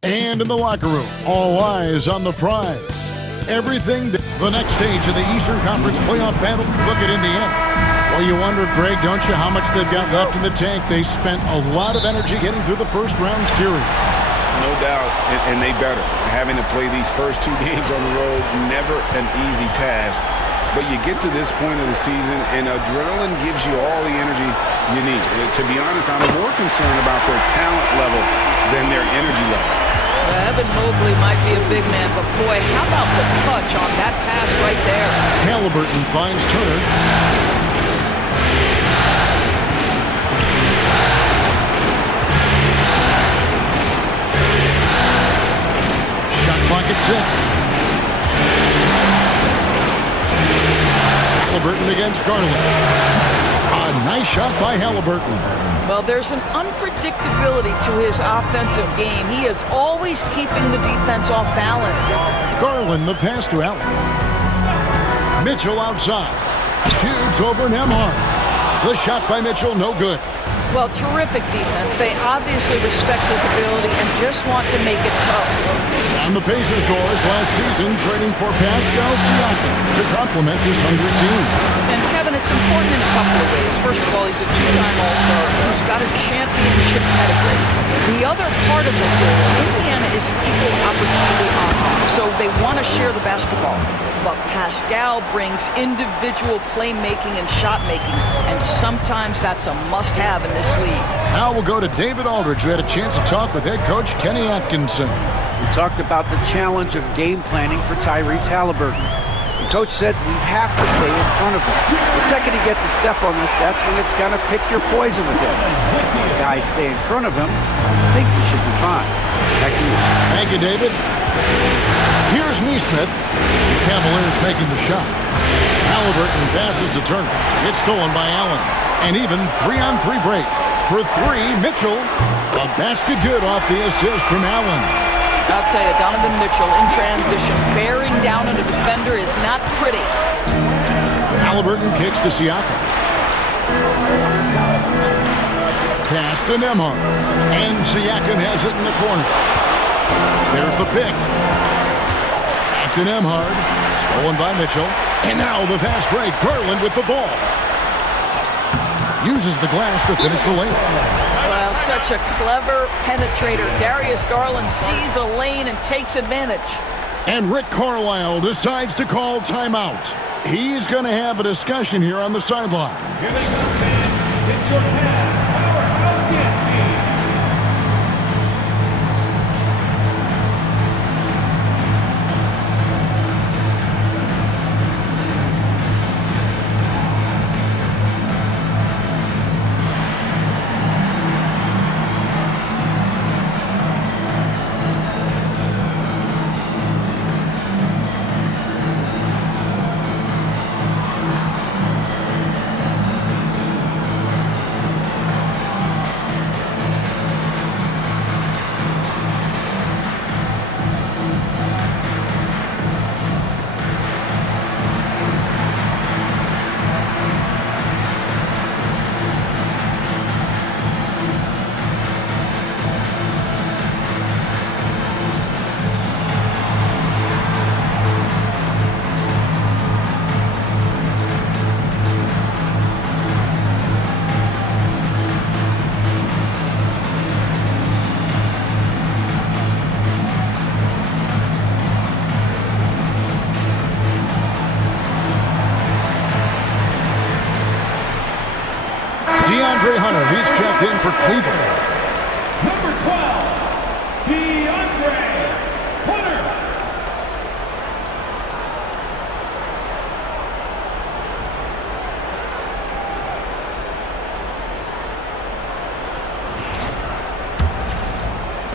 And in the locker room, all eyes on the prize. Everything the next stage of the Eastern Conference playoff battle. Look at Indiana. Well, you wonder, Greg, don't you, how much they've got left in the tank? They spent a lot of energy getting through the first-round series. No doubt, and they better. Having to play these first 2 games on the road, never an easy task. But you get to this point of the season, and adrenaline gives you all the energy you need. To be honest, I'm more concerned about their talent level than their energy level. Evan Mobley might be a big man, but boy, how about the touch on that pass right there? Halliburton finds Turner. Shot clock at 6. Halliburton against Garland. A nice shot by Halliburton. Well, there's an unpredictability to his offensive game. He is always keeping the defense off balance. Garland, the pass to Allen. Mitchell outside. Shoots over Nembhard. The shot by Mitchell, no good. Well, terrific defense. They obviously respect his ability and just want to make it tough. And the Pacers doors last season trading for Pascal Siakam to complement this hungry team. And Kevin, it's important in a couple of ways. First of all, he's a 2-time All-Star who's got a championship pedigree. The other part of this is Indiana is an equal opportunity offense, so they want to share the basketball. But Pascal brings individual playmaking and shot making, and sometimes that's a must-have in this league. Now we'll go to David Aldridge, who had a chance to talk with head coach Kenny Atkinson. We talked about the challenge of game planning for Tyrese Halliburton. The coach said we have to stay in front of him. The second he gets a step on this, that's when it's going to pick your poison with him. If the guys stay in front of him, I think we should be fine. Back to you. Thank you, David. Here's Neesmith. The Cavaliers making the shot. Halliburton passes to Turner. It's stolen by Allen. And even 3-on-3 break. For 3, Mitchell. A basket good off the assist from Allen. I'll tell you, Donovan Mitchell in transition, bearing down on a defender is not pretty. Halliburton kicks to Siakam. Pass to Nembhard. And Siakam has it in the corner. There's the pick. Back to Nembhard. Stolen by Mitchell. And now the fast break. Garland with the ball. Uses the glass to finish the layup. Well, such a clever penetrator. Darius Garland sees a lane and takes advantage. And Rick Carlisle decides to call timeout. He's going to have a discussion here on the sideline. Here they go, fans. It's your powerhouse dance team. DeAndre Hunter, he's checked in for Cleveland. Number 12, DeAndre Hunter.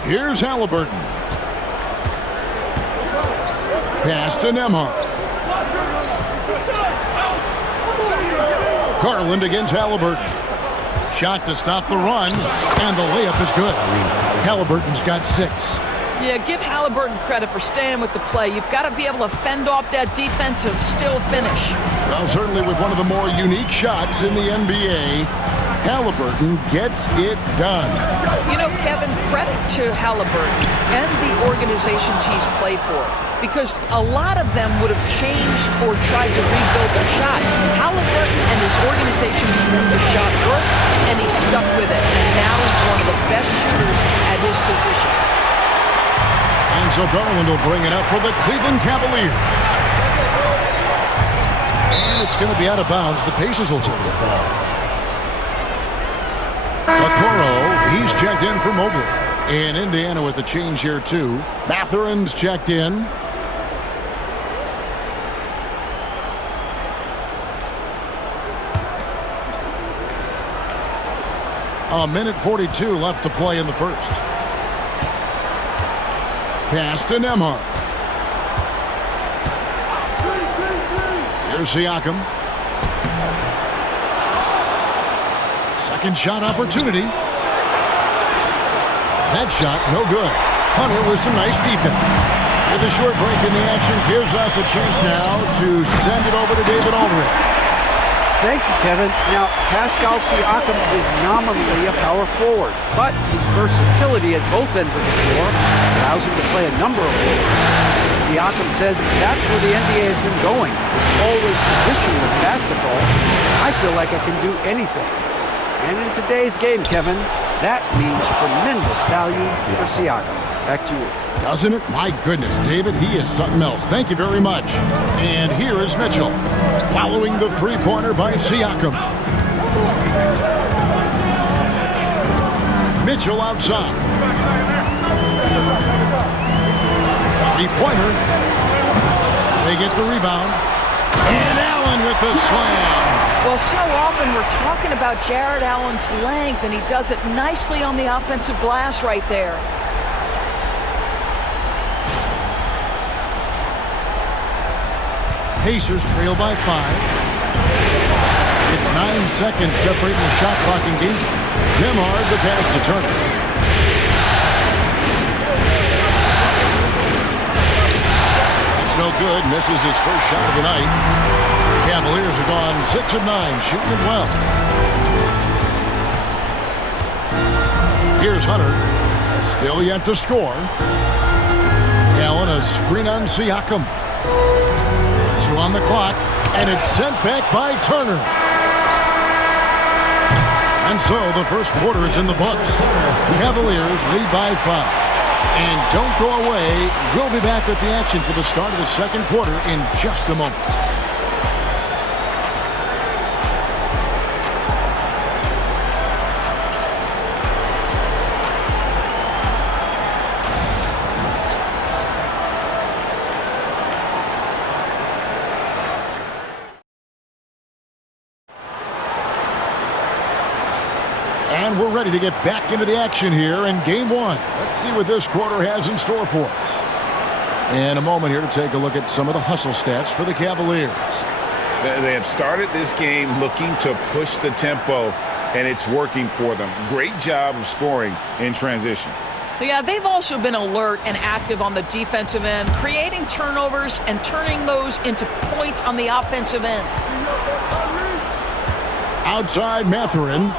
Here's Halliburton. Pass to Nembhard. Garland against Halliburton. Shot to stop the run, and the layup is good. Halliburton's got 6. Yeah, give Halliburton credit for staying with the play. You've got to be able to fend off that defense and still finish. Well, certainly with one of the more unique shots in the NBA, Halliburton gets it done. You know, Kevin, credit to Halliburton and the organizations he's played for, because a lot of them would have changed or tried to rebuild their shot. Halliburton and his organizations knew the shot worked, and he stuck with it. And now he's one of the best shooters at his position. And so Garland will bring it up for the Cleveland Cavaliers. And it's going to be out of bounds. The Pacers will take it. Okoro, he's checked in for Mobley. And Indiana with a change here, too. Mathurin's checked in. A minute 42 left to play in the first. Pass to Nembhard. Here's Siakam. Second shot opportunity. That shot, no good. Hunter with some nice defense. With a short break in the action, gives us a chance now to send it over to David Aldridge. Thank you, Kevin. Now, Pascal Siakam is nominally a power forward, but his versatility at both ends of the floor allows him to play a number of roles. Siakam says that's where the NBA has been going. It's always positionless basketball. I feel like I can do anything. And in today's game, Kevin, that means tremendous value for Siakam. Back to you. Doesn't it? My goodness, David, he is something else. Thank you very much. And here is Mitchell, following the three-pointer by Siakam. Mitchell outside. Three-pointer. They get the rebound. And Allen with the slam. Well, so often we're talking about Jared Allen's length, and he does it nicely on the offensive glass right there. Pacers trail by 5. It's 9 seconds separating the shot clock and game. Nembhard the pass to Turner. It's no good. Misses his first shot of the night. Cavaliers are gone 6 of 9, shooting it well. Here's Hunter. Still yet to score. Allen a screen on Siakam. 2 on the clock, and it's sent back by Turner. And so the first quarter is in the books. Cavaliers lead by 5. And don't go away. We'll be back with the action for the start of the second quarter in just a moment. And we're ready to get back into the action here in Game 1. Let's see what this quarter has in store for us. And a moment here to take a look at some of the hustle stats for the Cavaliers. They have started this game looking to push the tempo, and it's working for them. Great job of scoring in transition. Yeah, they've also been alert and active on the defensive end, creating turnovers and turning those into points on the offensive end. Outside Mathurin.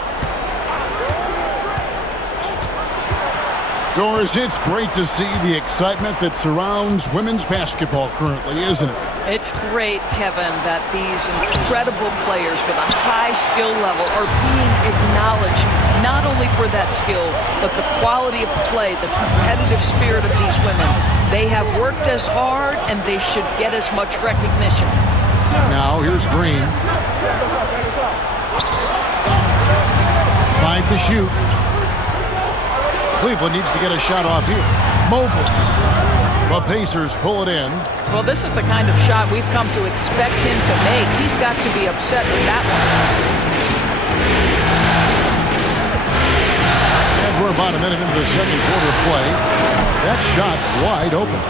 Doris, it's great to see the excitement that surrounds women's basketball currently, isn't it? It's great, Kevin, that these incredible players with a high skill level are being acknowledged, not only for that skill, but the quality of play, the competitive spirit of these women. They have worked as hard, and they should get as much recognition. Now, here's Green. 5 to shoot. Cleveland needs to get a shot off here. Mobley. The Pacers pull it in. Well, this is the kind of shot we've come to expect him to make. He's got to be upset with that one. And we're about a minute into the second quarter of play. That shot wide open.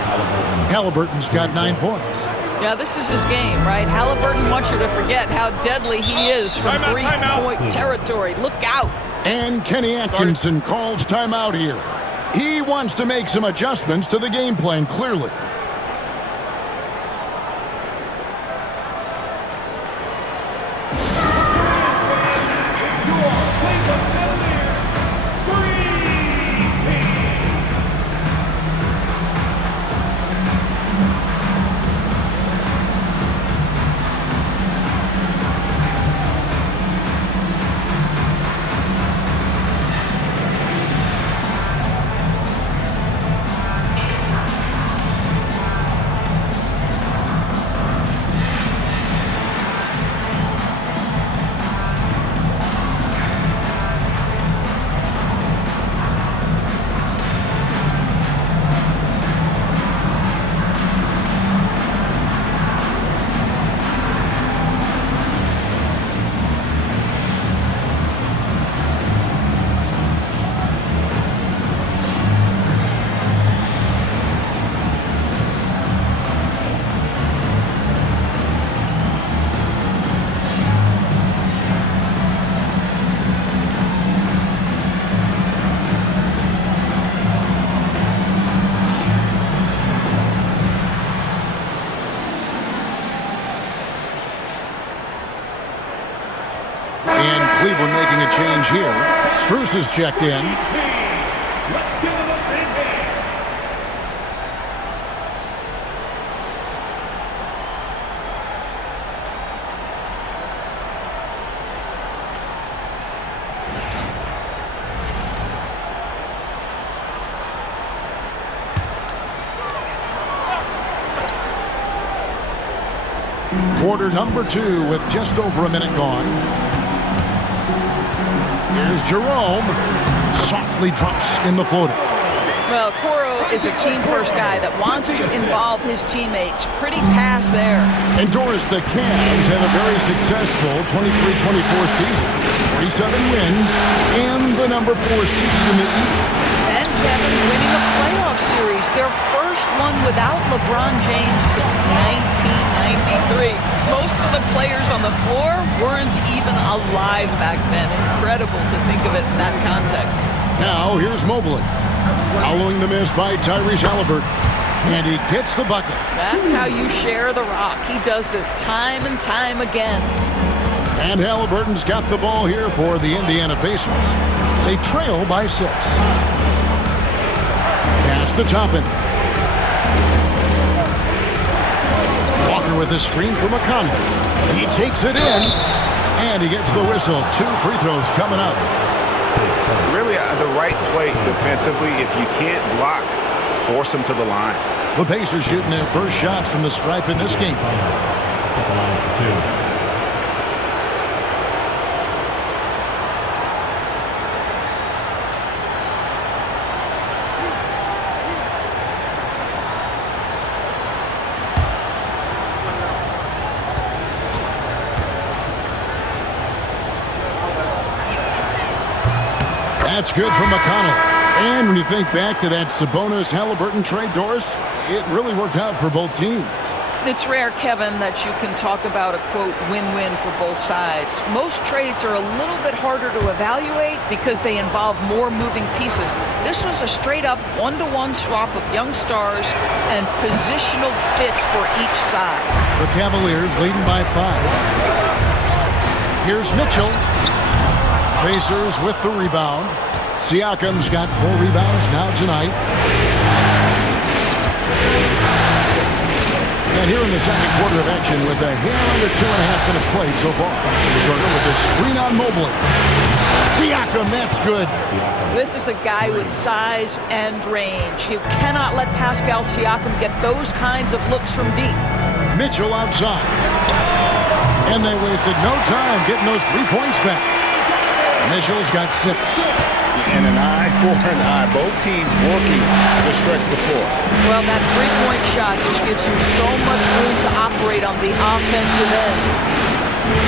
Halliburton's got 9 points. Yeah, this is his game, right? Halliburton wants you to forget how deadly he is from three-point territory. Look out. And Kenny Atkinson calls timeout here. He wants to make some adjustments to the game plan, clearly. Cleveland making a change here. Strus is checked in. Let's give him a big hand. Quarter number 2 with just over a minute gone. Here's Jerome. Softly drops in the floater. Well, Coro is a team-first guy that wants to involve his teammates. Pretty pass there. And Doris, the Cavs have a very successful 23-24 season. 47 wins and the number 4 seed in the East. And Kevin winning a playoff series, their first one without LeBron James since 1993. Most of the players on the floor weren't even alive back then. Incredible to think of it in that context. Now here's Mobley. Following the miss by Tyrese Halliburton. And he gets the bucket. That's how you share the rock. He does this time and time again. And Halliburton's got the ball here for the Indiana Pacers. They trail by 6. Pass to Toppin. Walker with a screen from McConnell. He takes it in, and he gets the whistle. 2 free throws coming up. Really, the right play defensively. If you can't block, force them to the line. The Pacers shooting their first shots from the stripe in this game. That's good from McConnell. And when you think back to that Sabonis-Halliburton trade, Doris, it really worked out for both teams. It's rare, Kevin, that you can talk about a, quote, win-win for both sides. Most trades are a little bit harder to evaluate because they involve more moving pieces. This was a straight-up one-to-one swap of young stars and positional fits for each side. The Cavaliers leading by 5. Here's Mitchell. Pacers with the rebound. Siakam's got 4 rebounds now tonight. And here in the second quarter of action with a hair under 2.5 minutes played so far. Turner with a screen on Mobley. Siakam, that's good. This is a guy with size and range. You cannot let Pascal Siakam get those kinds of looks from deep. Mitchell outside. And they wasted no time getting those 3 points back. Mitchell's got 6. And an eye for an eye. Both teams working to stretch the floor. Well, that 3-point shot just gives you so much room to operate on the offensive end.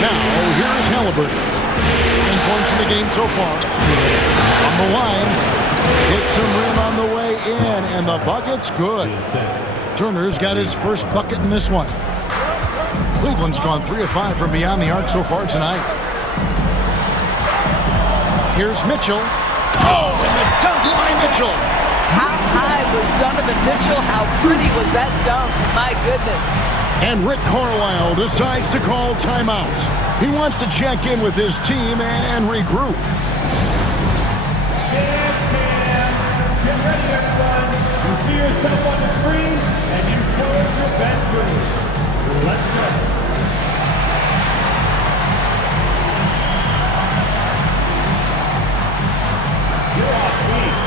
Now, here's Halliburton. 9 points in the game so far. On the line. Gets some rim on the way in, and the bucket's good. Turner's got his first bucket in this one. Cleveland's gone 3 of 5 from beyond the arc so far tonight. Here's Mitchell. Oh, and the dunk by Mitchell. How high was Donovan Mitchell? How pretty was that dunk? My goodness. And Rick Carlisle decides to call timeout. He wants to check in with his team and regroup. Get ready, everyone. You see yourself on the screen, and you close your best move. Let's go. You're off beat.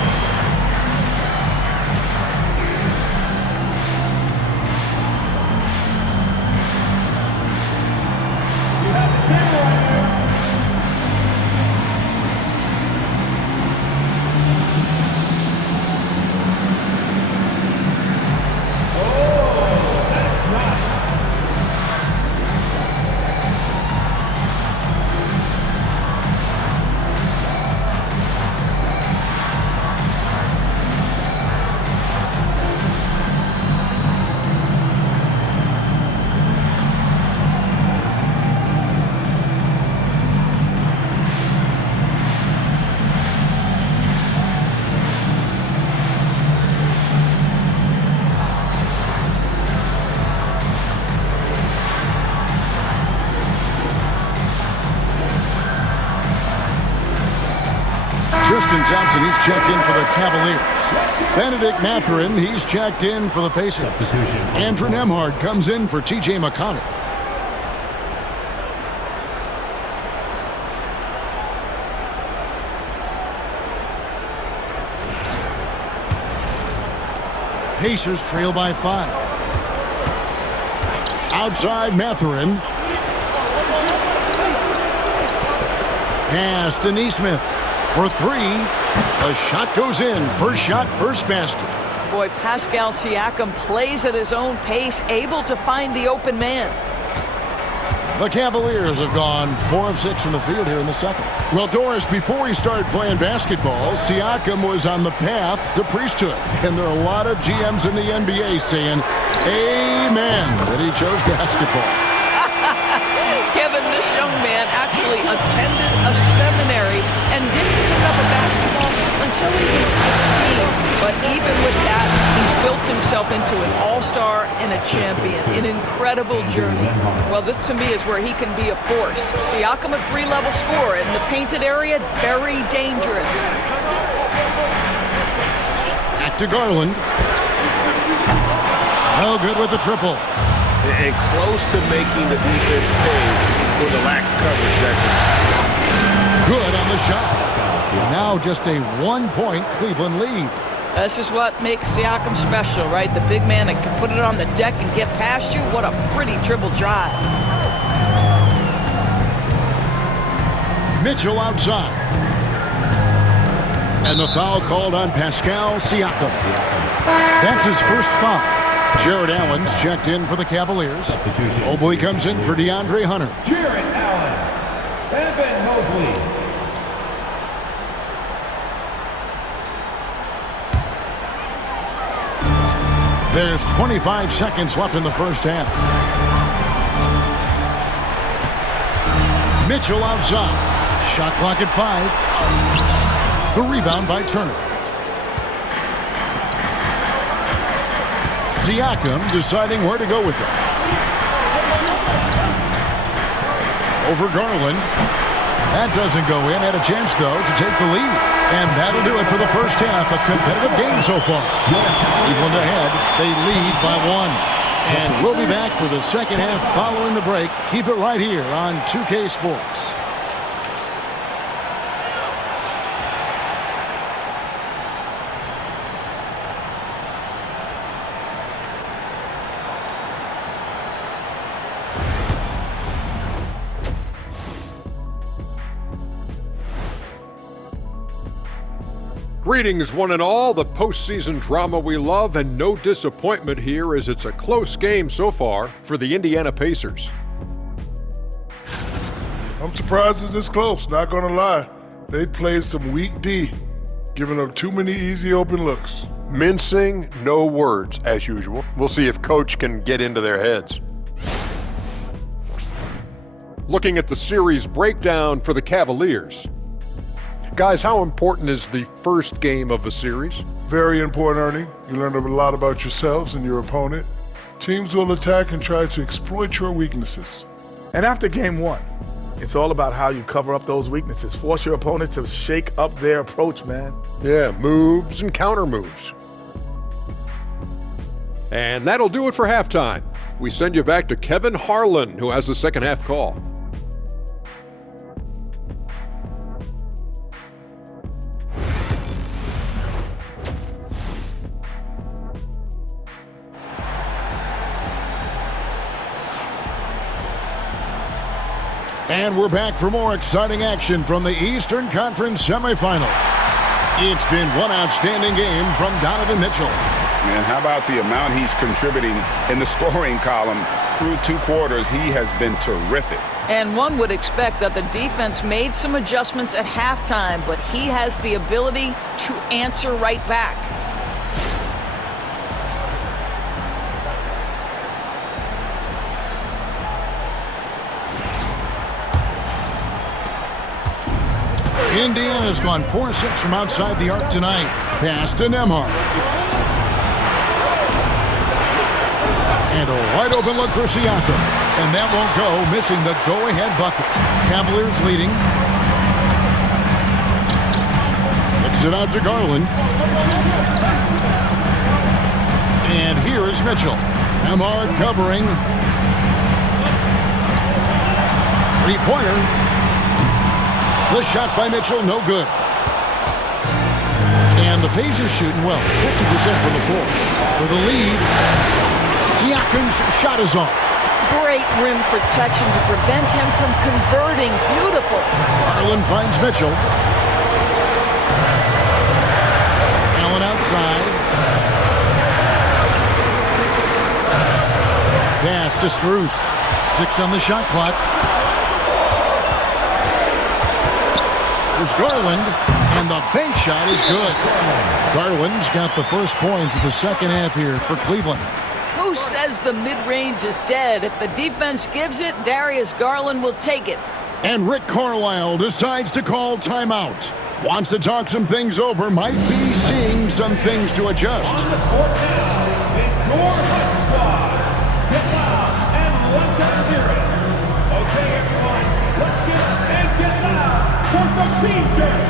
You have the camera right here. Oh, that's not Thompson, he's checked in for the Cavaliers. Benedict Mathurin, he's checked in for the Pacers. Andrew Nembhard comes in for T.J. McConnell. Pacers trail by 5. Outside Mathurin. Pass to Neesmith for 3. The shot goes in. First shot, first basket. Boy, Pascal Siakam plays at his own pace, able to find the open man. The Cavaliers have gone 4 of 6 from the field here in the second. Well, Doris, before he started playing basketball, Siakam was on the path to priesthood. And there are a lot of GMs in the NBA saying, amen, that he chose basketball. Kevin, this young man actually attended a seminary and didn't pick up a basketball until he was 16. But even with that, he's built himself into an all-star and a champion. An incredible journey. Well, this to me is where he can be a force. Siakam, a 3-level scorer in the painted area, very dangerous. Back to Garland. No good with the triple. And close to making the defense pay for the lax coverage that time. Good on the shot. Now just a 1-point Cleveland lead. This is what makes Siakam special, right? The big man that can put it on the deck and get past you. What a pretty dribble drive. Mitchell outside. And the foul called on Pascal Siakam. That's his first foul. Jared Allen's checked in for the Cavaliers. Mobley comes in for DeAndre Hunter. Jared Allen. Evan Mobley. There's 25 seconds left in the first half. Mitchell outside. Shot clock at 5. The rebound by Turner. Siakam deciding where to go with it. Over Garland. That doesn't go in. Had a chance, though, to take the lead. And that'll do it for the first half. A competitive game so far. Cleveland ahead. They lead by 1. And we'll be back for the second half following the break. Keep it right here on 2K Sports. Greetings, one and all. The postseason drama we love, and no disappointment here as it's a close game so far for the Indiana Pacers. I'm surprised it's this close, not gonna lie. They played some weak D, giving up too many easy open looks. Mincing, no words, as usual. We'll see if Coach can get into their heads. Looking at the series breakdown for the Cavaliers. Guys, how important is the first game of the series? Very important, Ernie. You learn a lot about yourselves and your opponent. Teams will attack and try to exploit your weaknesses. And after game 1, it's all about how you cover up those weaknesses. Force your opponent to shake up their approach, man. Yeah, moves and counter moves. And that'll do it for halftime. We send you back to Kevin Harlan, who has the second half call. And we're back for more exciting action from the Eastern Conference semifinals. It's been one outstanding game from Donovan Mitchell. Man, how about the amount he's contributing in the scoring column? Through 2 quarters, he has been terrific. And one would expect that the defense made some adjustments at halftime, but he has the ability to answer right back. Indiana's gone 4-6 from outside the arc tonight. Pass to Nembhard. And a wide open look for Siakam. And that won't go, missing the go-ahead bucket. Cavaliers leading. Gives it out to Garland. And here is Mitchell. Emard covering. Three-pointer. The shot by Mitchell, no good. And the Pacers shooting well, 50% from the floor. For the lead, Siakam's shot is off. Great rim protection to prevent him from converting. Beautiful. Garland finds Mitchell. Allen outside. Pass to Strus. 6 on the shot clock. There's Garland, and the bank shot is good. Garland's got the first points of the second half here for Cleveland. Who says the mid-range is dead? If the defense gives it, Darius Garland will take it. And Rick Carlisle decides to call timeout. Wants to talk some things over, might be seeing some things to adjust. On the court now is your Hunt Squad. Get loud and let them hear it. Okay, everyone, let's get and get loud for some team shirts.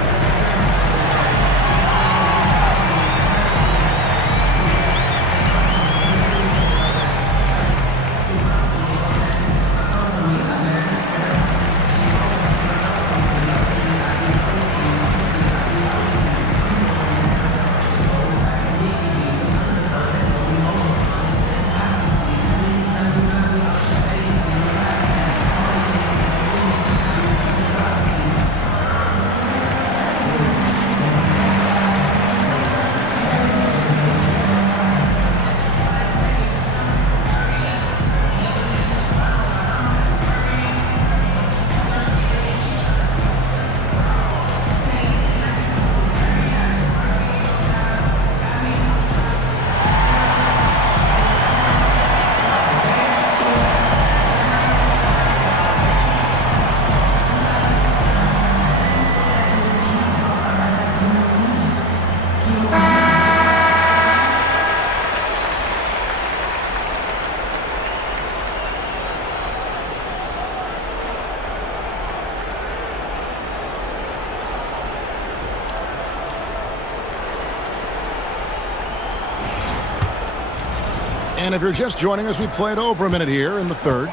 And if you're just joining us, we played over a minute here in the third.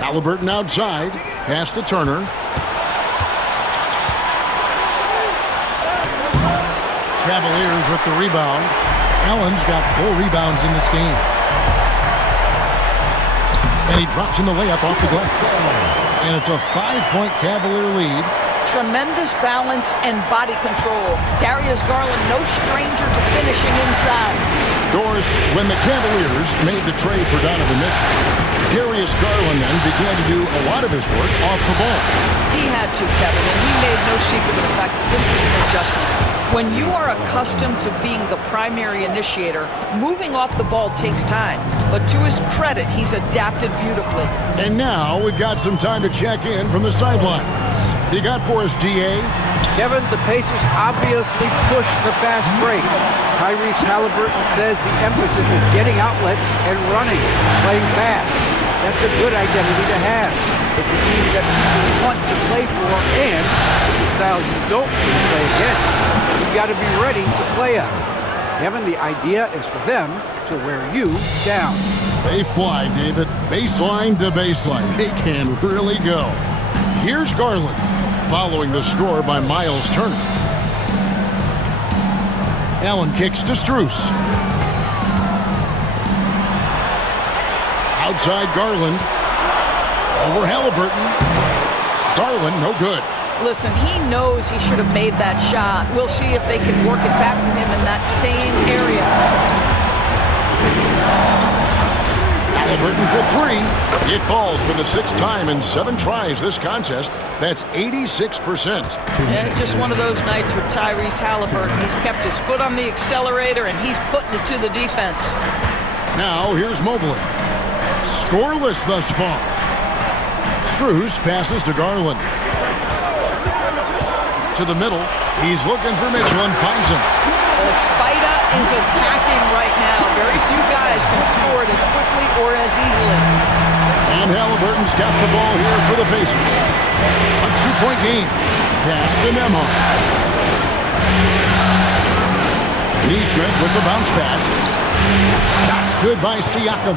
Halliburton outside. Pass to Turner. Cavaliers with the rebound. Allen's got 4 rebounds in this game. And he drops in the layup off the glass. And it's a 5-point Cavalier lead. Tremendous balance and body control. Darius Garland, no stranger to finishing inside. Doris, when the Cavaliers made the trade for Donovan Mitchell, Darius Garland then began to do a lot of his work off the ball. He had to, Kevin, and he made no secret of the fact that this was an adjustment. When you are accustomed to being the primary initiator, moving off the ball takes time. But to his credit, he's adapted beautifully. And now we've got some time to check in from the sidelines. You got for us, D.A.? Kevin, the Pacers obviously pushed the fast break. Tyrese Halliburton says the emphasis is getting outlets and running, playing fast. That's a good identity to have. It's a team that you want to play for, and it's a style you don't want to play against. You've got to be ready to play us. Kevin, the idea is for them to wear you down. They fly, David. Baseline to baseline. They can really go. Here's Garland, following the score by Miles Turner. Allen kicks to Strus. Outside Garland. Over Halliburton. Garland, no good. Listen, he knows he should have made that shot. We'll see if they can work it back to him in that same area. Halliburton for 3. It falls for the 6th time in 7 tries this contest. That's 86%. And just one of those nights for Tyrese Halliburton. He's kept his foot on the accelerator, and he's putting it to the defense. Now here's Mobley. Scoreless thus far. Strus passes to Garland. To the middle. He's looking for Mitchell and finds him. The Spida is attacking right now. Very few guys can score it as quickly or as easily. And Halliburton's got the ball here for the Pacers. A 2-point game. Pass to Nembhard. Neesmith with the bounce pass. That's good by Siakam.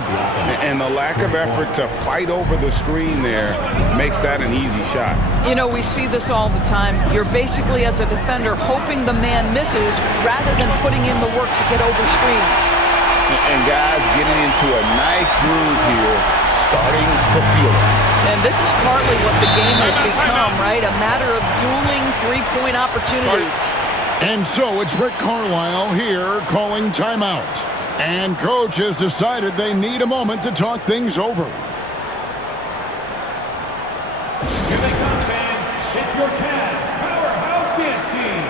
And the lack of effort to fight over the screen there makes that an easy shot. You know, we see this all the time. You're basically, as a defender, hoping the man misses rather than putting in the work to get over screens. And guys getting into a nice groove here, starting to feel it. And this is partly what the game has become, right? A matter of dueling three-point opportunities. And so it's Rick Carlisle here calling timeout. And coach has decided they need a moment to talk things over. Here they come, fans. It's your Cavs Powerhouse Dance Team.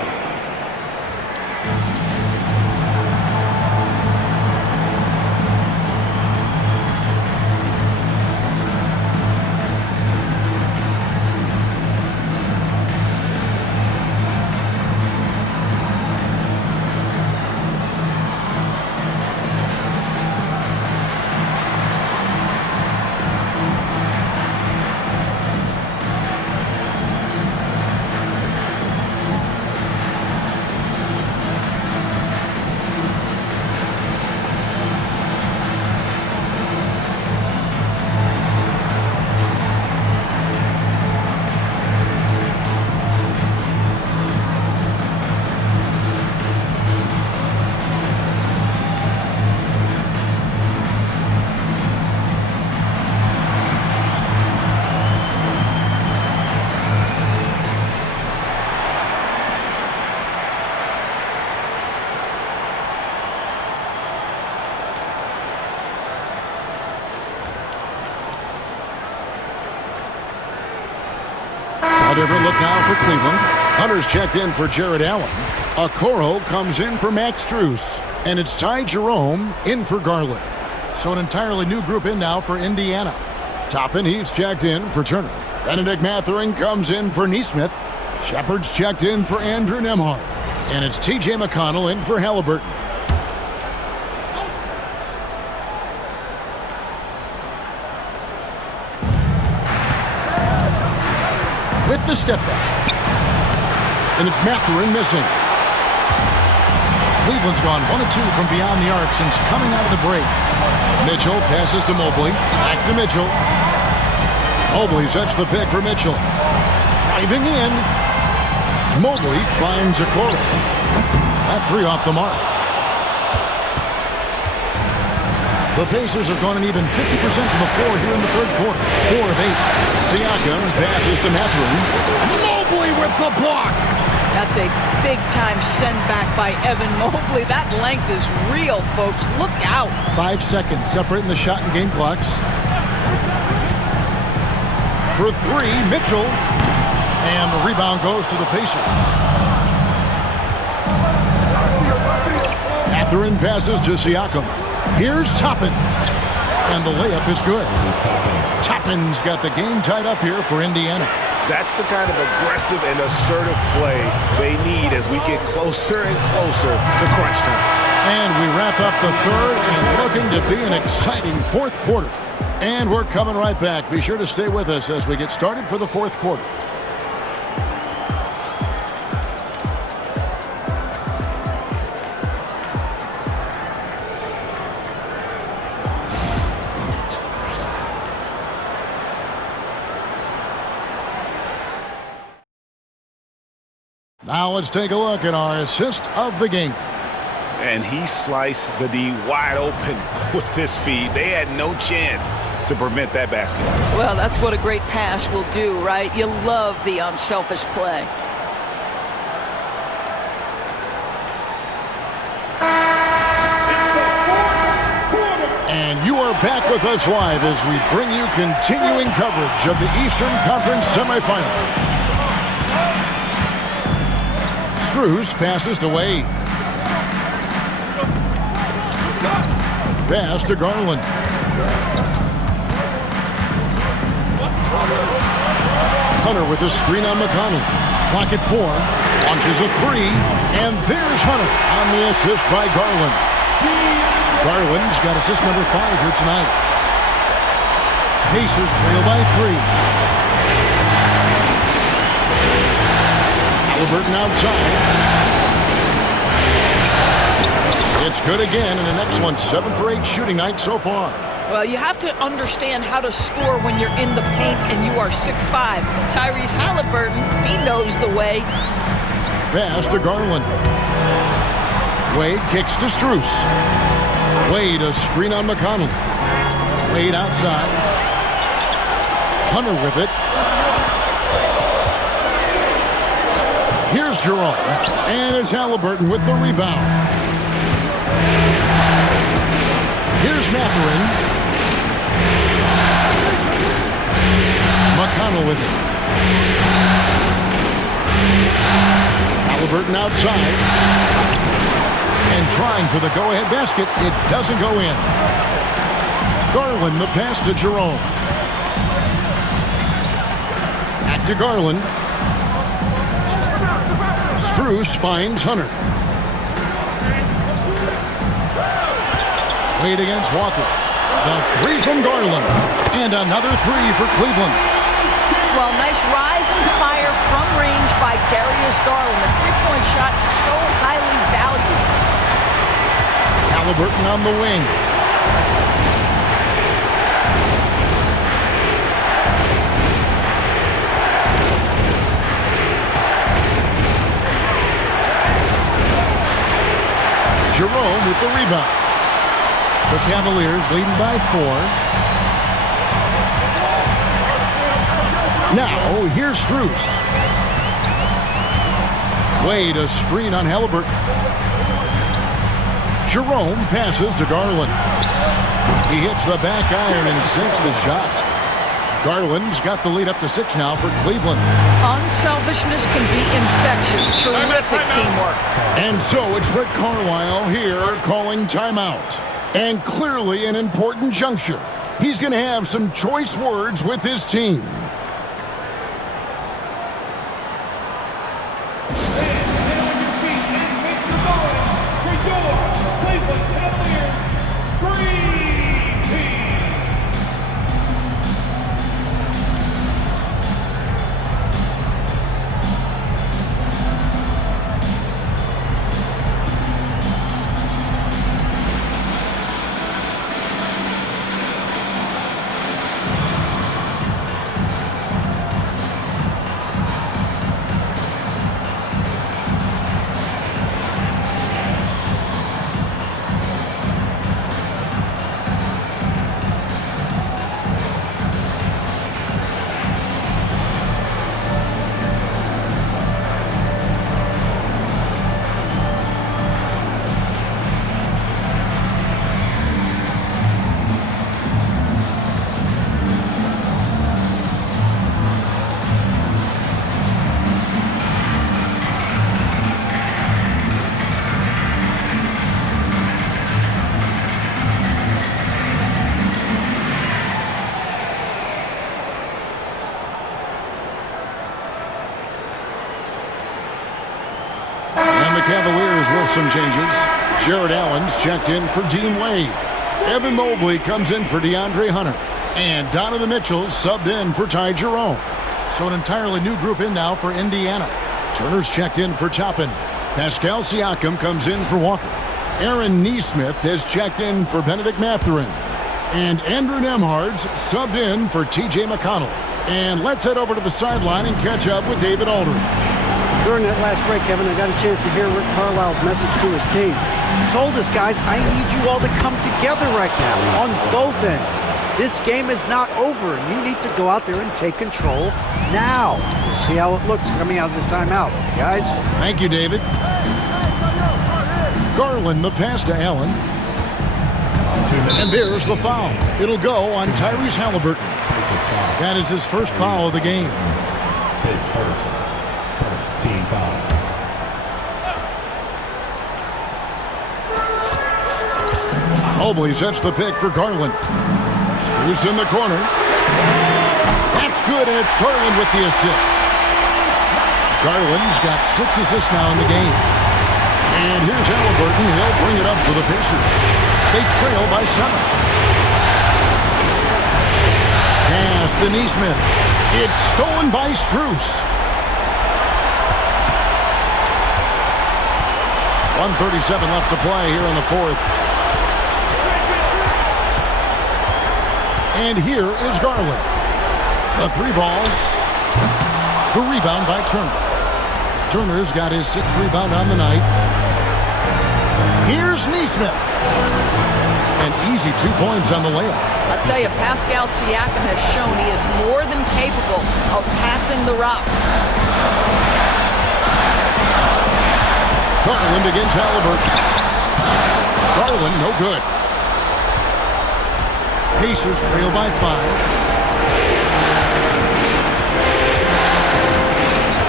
A different look now for Cleveland. Hunter's checked in for Jared Allen. Okoro comes in for Max Strus. And it's Ty Jerome in for Garland. So an entirely new group in now for Indiana. Toppin, he's checked in for Turner. Benedict Mathurin comes in for Neesmith. Shepard's checked in for Andrew Nembhard. And it's T.J. McConnell in for Halliburton. With the step back. And it's Mathurin missing. Cleveland's gone 1 of 2 from beyond the arc since coming out of the break. Mitchell passes to Mobley. Back to Mitchell. Mobley sets the pick for Mitchell. Driving in. Mobley finds Okoro. That 3 off the mark. The Pacers have gone an even 50% from the floor here in the third quarter. 4 of 8. Siakam passes to Mathurin. Mobley with the block. That's a big-time send-back by Evan Mobley. That length is real, folks. Look out. 5 seconds separating the shot and game clocks. For 3, Mitchell. And the rebound goes to the Pacers. Mathurin passes to Siakam. Here's Toppin. And the layup is good. Toppin's got the game tied up here for Indiana. That's the kind of aggressive and assertive play they need as we get closer and closer to crunch time. And we wrap up the third and looking to be an exciting fourth quarter. And we're coming right back. Be sure to stay with us as we get started for the fourth quarter. Now let's take a look at our assist of the game. And he sliced the D wide open with this feed. They had no chance to prevent that basket. Well, that's what a great pass will do, right? You love the unselfish play. And you are back with us live as we bring you continuing coverage of the Eastern Conference semifinals. Strus passes to Wade. Pass to Garland. Hunter with a screen on McConnell. Clock at 4. Launches a 3. And there's Hunter on the assist by Garland. Garland's got assist number 5 here tonight. Pacers trail by 3. Halliburton outside. It's good again, and the next one 7 for 8 shooting night so far. Well, you have to understand how to score when you're in the paint and you are 6'5". Tyrese Halliburton, he knows the way. Pass to Garland. Wade kicks to Strus. Wade a screen on McConnell. Wade outside. Hunter with it. Here's Jerome. And it's Halliburton with the rebound. Here's Mathurin. McConnell with it. Halliburton outside. And trying for the go-ahead basket. It doesn't go in. Garland the pass to Jerome. Back to Garland. Strus finds Hunter. Wade against Walker. The 3 from Garland. And another 3 for Cleveland. Well, nice rise and fire from range by Darius Garland. The three-point shot so highly valued. Halliburton on the wing. Jerome with the rebound. The Cavaliers leading by 4. Now, here's Strus. Wade a screen on Halliburton. Jerome passes to Garland. He hits the back iron and sinks the shot. Garland's got the lead up to 6 now for Cleveland. Unselfishness can be infectious. Terrific teamwork. And so it's Rick Carlisle here calling timeout. And clearly an important juncture. He's going to have some choice words with his team. Cavaliers with some changes. Jared Allen's checked in for Dean Wade. Evan Mobley comes in for DeAndre Hunter. And Donovan Mitchell's subbed in for Ty Jerome. So an entirely new group in now for Indiana. Turner's checked in for Toppin. Pascal Siakam comes in for Walker. Aaron Nesmith has checked in for Benedict Mathurin. And Andrew Nembhard's subbed in for T.J. McConnell. And let's head over to the sideline and catch up with David Aldridge. During that last break, Kevin, I got a chance to hear Rick Carlisle's message to his team. He told us, guys, I need you all to come together right now on both ends. This game is not over, and you need to go out there and take control now. We'll see how it looks coming out of the timeout, guys. Thank you, David. Garland, the pass to Allen. And there's the foul. It'll go on Tyrese Halliburton. That is his first foul of the game. His first team foul. Mobley sets the pick for Garland. Strus in the corner. That's good, and it's Garland with the assist. Garland's got 6 assists now in the game. And here's Halliburton. He'll bring it up for the Pacers. They trail by 7. Pass to Neesmith. It's stolen by Strus. 1:37 left to play here in the fourth. And here is Garland. The 3 ball. The rebound by Turner. Turner's got his 6th rebound on the night. Here's Neesmith. An easy 2 points on the layup. I'll tell you, Pascal Siakam has shown he is more than capable of passing the rock. Garland against Halliburton. Garland, no good. Pacers trail by 5.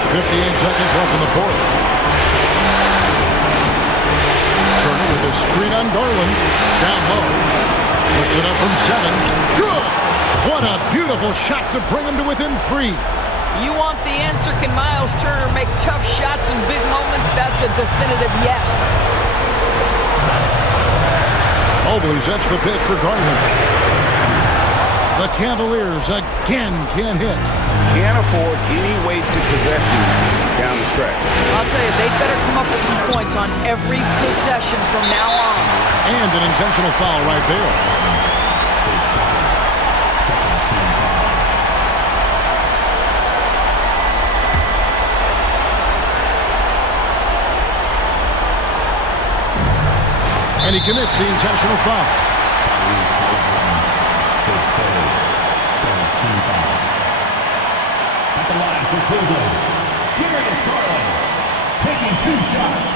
58 seconds left in the fourth. Turner with a screen on Garland. Down low. Puts it up from 7. Good! What a beautiful shot to bring him to within 3. You want the answer, can Miles Turner make tough shots in big moments? That's a definitive yes. Mobley sets the pick for Garland. The Cavaliers again can't hit. Can't afford any wasted possessions down the stretch. I'll tell you, they'd better come up with some points on every possession from now on. And an intentional foul right there. And he commits the intentional foul. At the line for Cleveland, Darius Garland, taking 2 shots.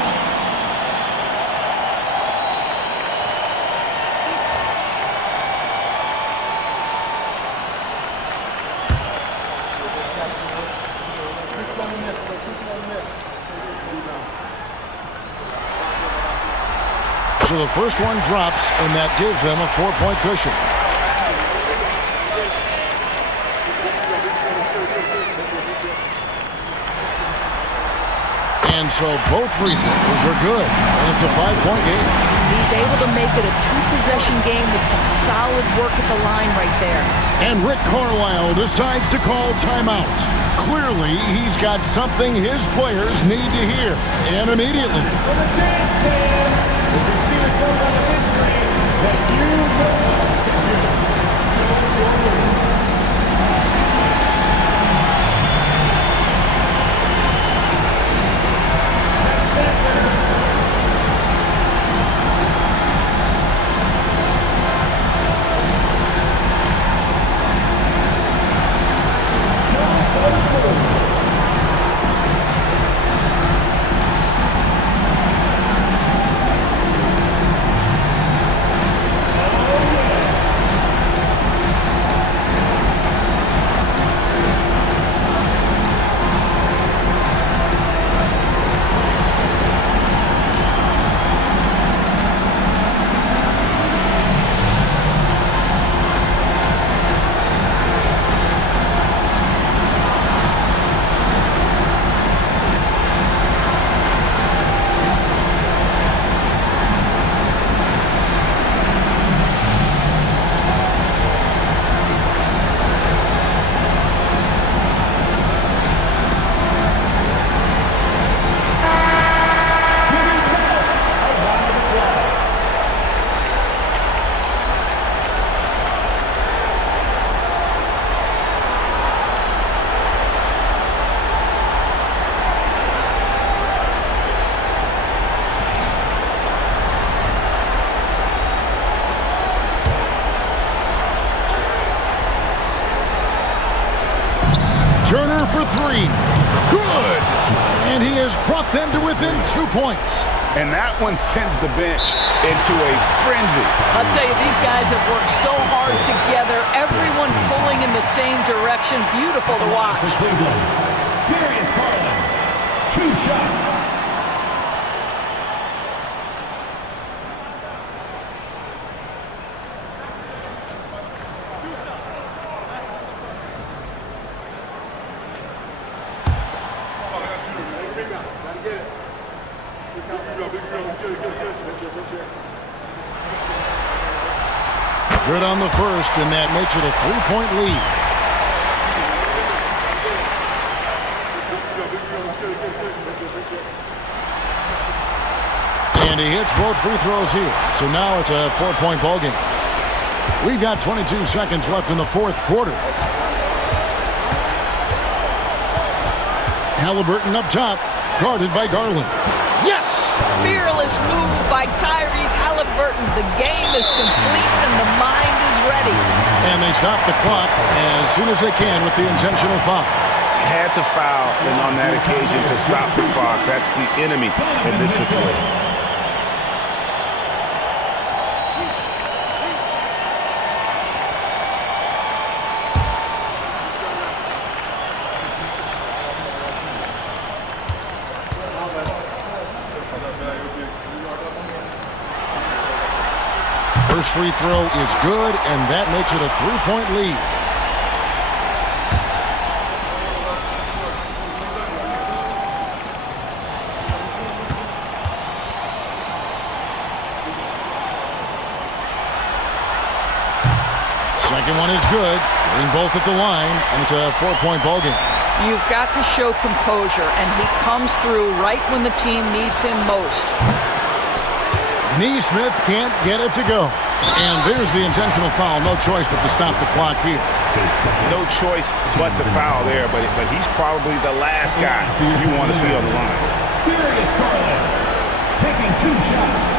So the first one drops, and that gives them a 4-point cushion. And so both free throws are good, and it's a 5-point game. He's able to make it a 2-possession game with some solid work at the line right there. And Rick Carlisle decides to call timeout. Clearly, he's got something his players need to hear, and immediately. Turner for 3. Good! And he has brought them to within 2 points. And that one sends the bench into a frenzy. I'll tell you, these guys have worked so hard together. Everyone pulling in the same direction. Beautiful to watch. Darius Garland, 2 shots. Good on the first, and that makes it a 3-point lead. And he hits both free throws here. So now it's a 4-point ballgame. We've got 22 seconds left in the fourth quarter. Halliburton up top, guarded by Garland. Yes! Fearless move by Tyrese Halliburton. The game is complete and the mind is ready. And they stop the clock as soon as they can with the intentional foul. Had to foul, and on that occasion to stop the clock. That's the enemy in this situation. First free throw is good, and that makes it a 3-point lead. Second one is good. Getting both at the line, and it's a 4-point ballgame. You've got to show composure, and he comes through right when the team needs him most. Neesmith can't get it to go. And there's the intentional foul. No choice but to stop the clock here. No choice but to foul there, but he's probably the last guy you want to see on the line. Darius Garland taking 2 shots.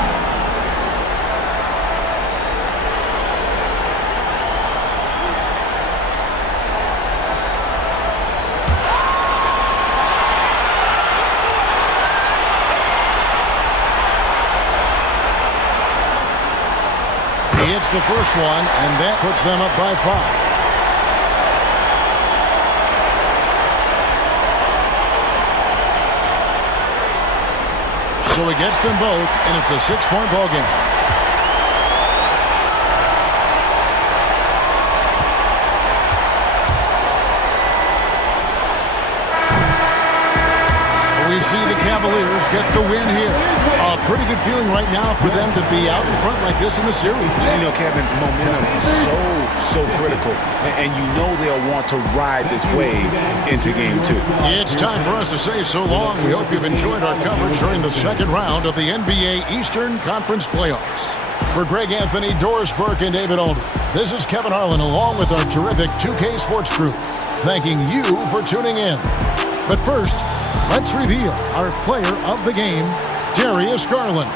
He hits the first one, and that puts them up by 5. So he gets them both, and it's a 6-point ball game. We see the Cavaliers get the win here. A pretty good feeling right now for them to be out in front like this in the series. You know, Kevin, momentum is so critical, and you know they'll want to ride this wave into Game 2. It's time for us to say so long. We hope you've enjoyed our coverage during the second round of the NBA Eastern Conference Playoffs. For Greg Anthony, Doris Burke, and David Alden, this is Kevin Harlan along with our terrific 2K Sports crew, thanking you for tuning in. But first, let's reveal our player of the game, Darius Garland.